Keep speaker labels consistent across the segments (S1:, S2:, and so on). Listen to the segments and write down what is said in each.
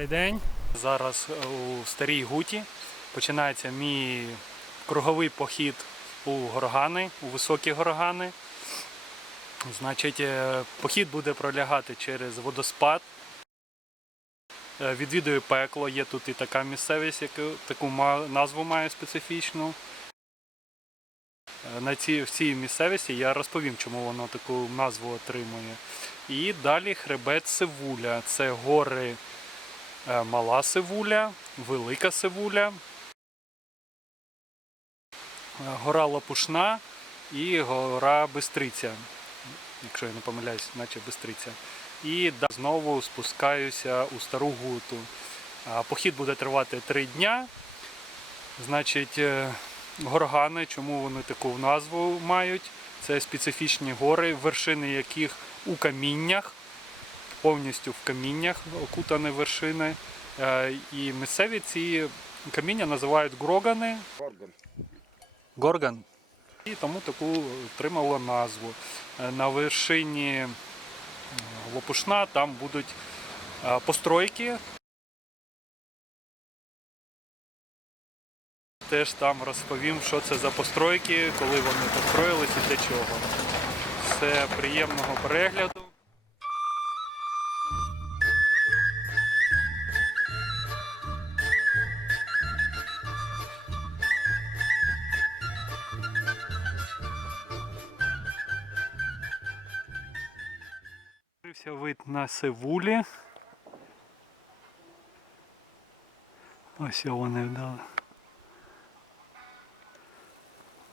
S1: Добрий день. Зараз е, у Старій Гуті починається мій круговий похід у горгани, у високі горгани. Значить, е, похід буде пролягати через водоспад. Е, Відвідую пекло, є тут і така місцевість, яку таку назву має специфічну. На цій, в цій місцевості я розповім, чому воно таку назву отримує. І далі хребет Сивуля. Це гори Мала Сивуля, Велика Сивуля, е, гора Лопушна і гора Бистриця. Якщо я не помиляюсь, наче Бистриця. І знову спускаюся у Стару Гуту. Похід буде тривати три дня. Значить, е, горгани, чому вони таку назву мають? Це специфічні гори, вершини яких у каміннях, повністю в каміннях окутані вершини. Е, І місцеві ці каміння називають грогани.
S2: Орган.
S1: Горган. І тому таку отримало назву. Е, На вершині Лопушна там будуть е, постройки. Теж там розповім, що це за постройки, коли вони построїлися і для чого. Все приємного перегляду. Відкрився вид на Севулі. Ось вони вдали.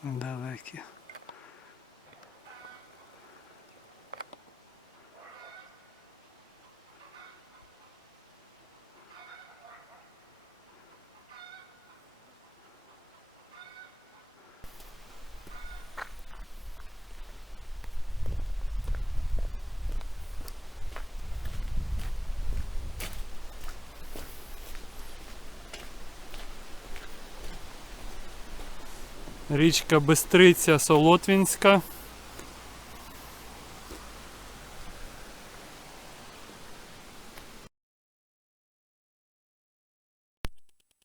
S1: Далекі. Річка Бистриця Солотвінська.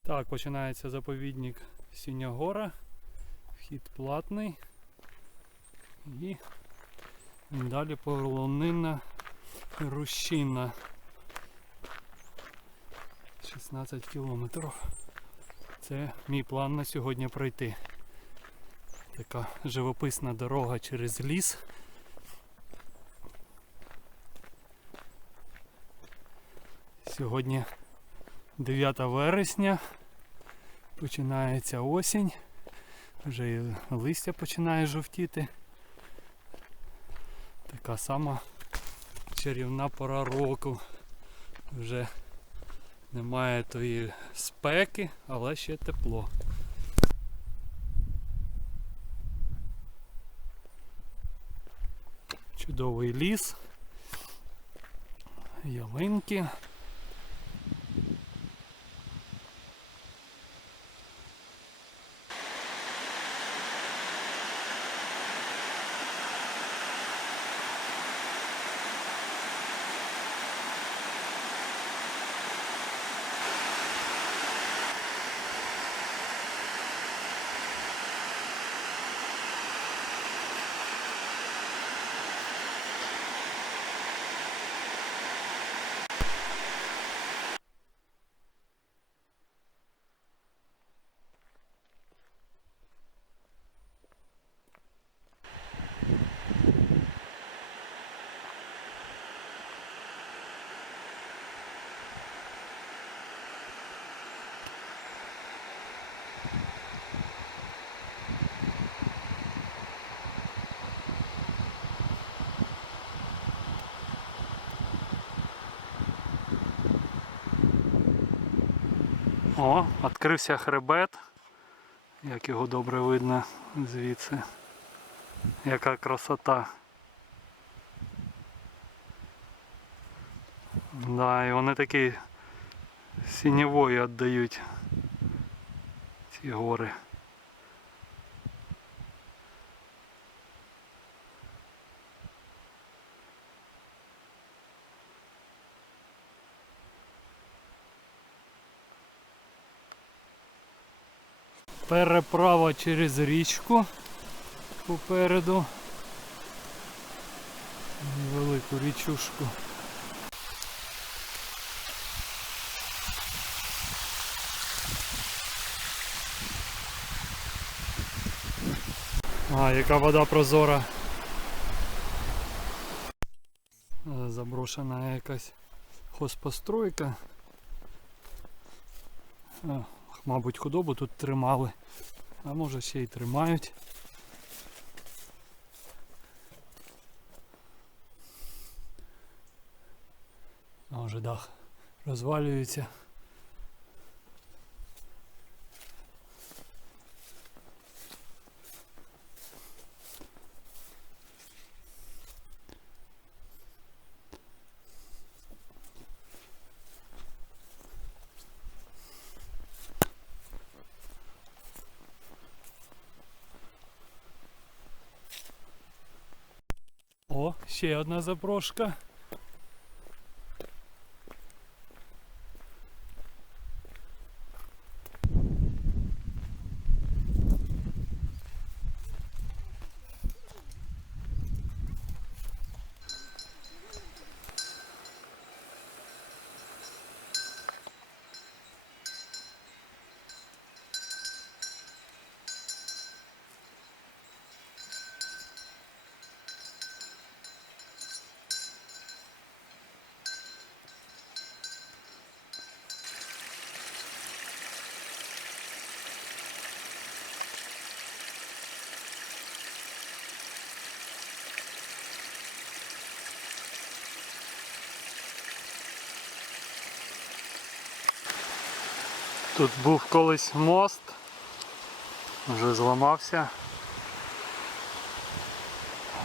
S1: Так, починається заповідник Сінягора. Вхід платний. І далі полонина Рущина. 16 кілометрів. Це мій план на сьогодні пройти. Така живописна дорога через ліс. Сьогодні 9 вересня. Починається осінь. Вже і листя починає жовтіти. Така сама чарівна пора року. Вже немає тої спеки, але ще тепло. Чудовий ліс, ялинки. О, відкрився хребет. Як його добре видно звідси. Яка красота. Да, і вони такі синєвою віддають ці гори. Переправа через річку попереду. Велику річушку. А, яка вода прозора. Заброшена якась хозпостройка. Мабуть, худобу тут тримали. А може ще й тримають. А вже дах розвалюється. О, ще одна запрошка. Тут був колись мост, вже зламався.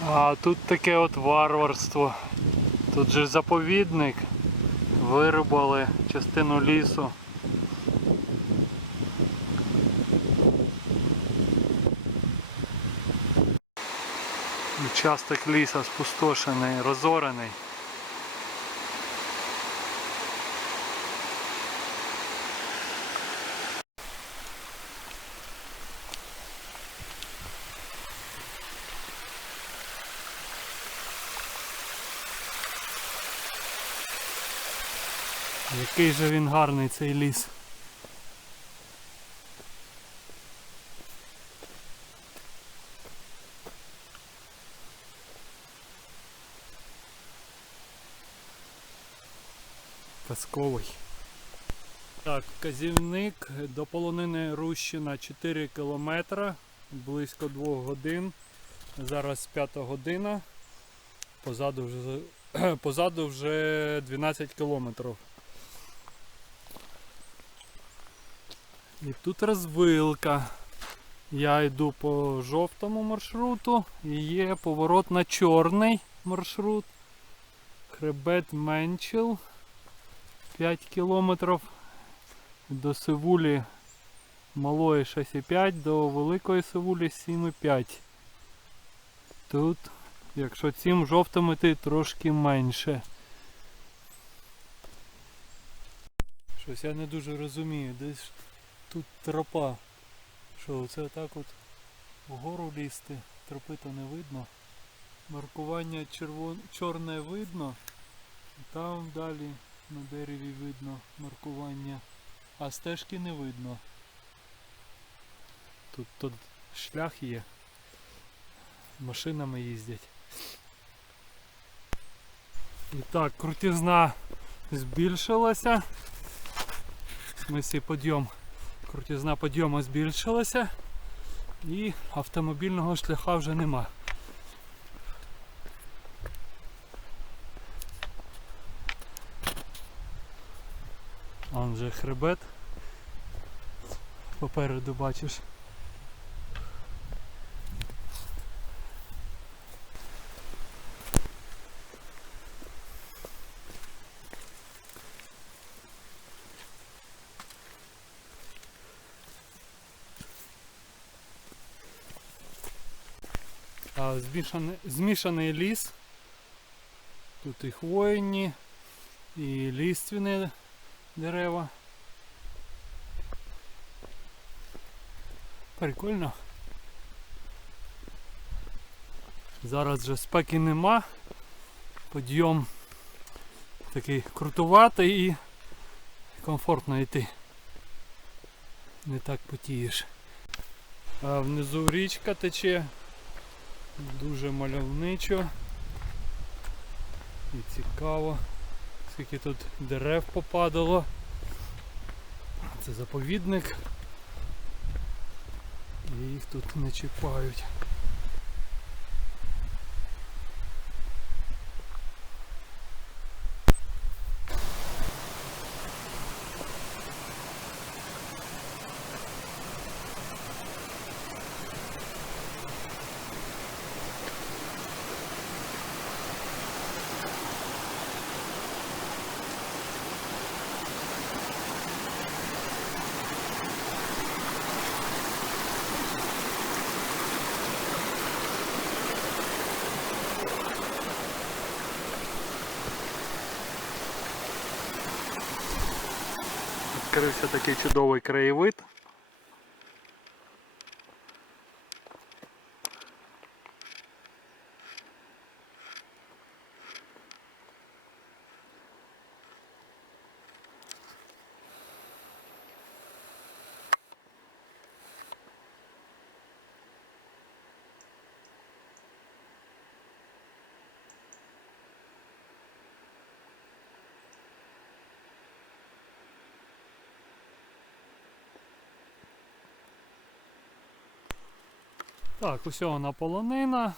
S1: А тут таке от варварство. Тут же заповідник. Вирубали частину лісу. Участок ліса спустошений, розорений. Який же він гарний цей ліс. Казковий. Так, казівник до полонини Рущина 4 кілометра, близько 2 годин. Зараз 5 година. Позаду вже, позаду вже 12 кілометрів. І тут розвилка. Я йду по жовтому маршруту і є поворот на чорний маршрут. Хребет Менчел. 5 кілометрів до Сивулі малої 6,5, до великої Сивулі 7,5. Тут, якщо цим жовтим іти, трошки менше. Щось я не дуже розумію, десь тут тропа. Що, це так от вгору лізти, тропи то не видно. Маркування червон... чорне видно. Там далі на дереві видно маркування. А стежки не видно. Тут, тут шлях є. Машинами їздять. І так, крутизна збільшилася. В смысле подйом. Крутизна підйому збільшилася і автомобільного шляха вже нема. Он же хребет. Попереду бачиш. А, змішаний, змішаний ліс. Тут і хвойні, і ліственні дерева. Прикольно. Зараз вже спеки нема. Подйом такий крутуватий і комфортно йти. Не так потієш. А внизу річка тече. Дуже мальовничо. І цікаво, скільки тут дерев попадало. Це заповідник. І їх тут не чіпають. Відкрився такий чудовий краєвид. Так, усього полонина.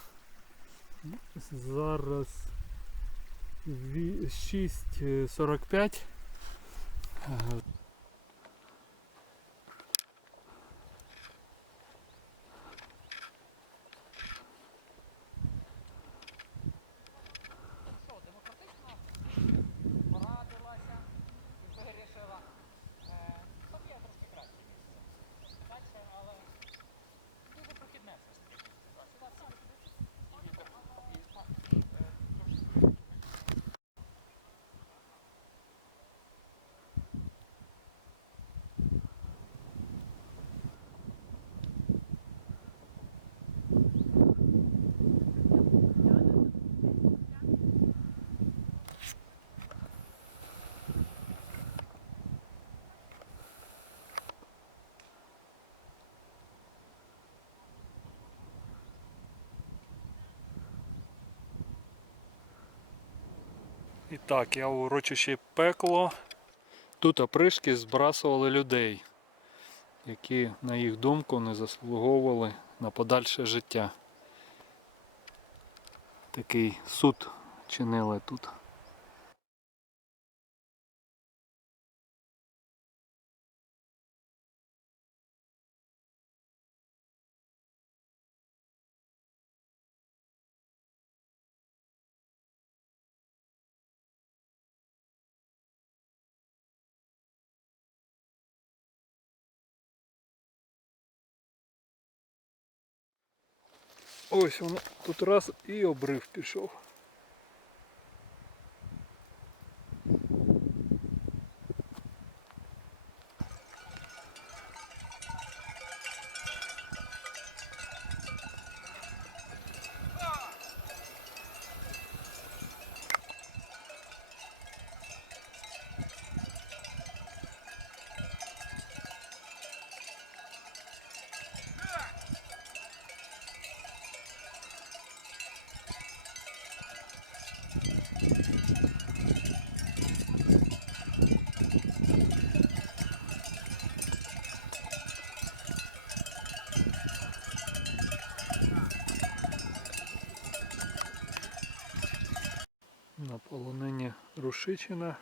S1: Зараз ві- 6.45. Е,
S2: порадилася і вирішила. Е, Тут є трошки краще місце. Далі, але дуже прохідне все ж таки. Сюди сам і вітер, і смак. Е, трошки.
S1: І так, я у урочище пекло. Тут опришки збрасували людей, які, на їх думку, не заслуговували на подальше життя. Такий суд чинили тут. Ось воно тут раз і обрив пішов. На полонині Рушичина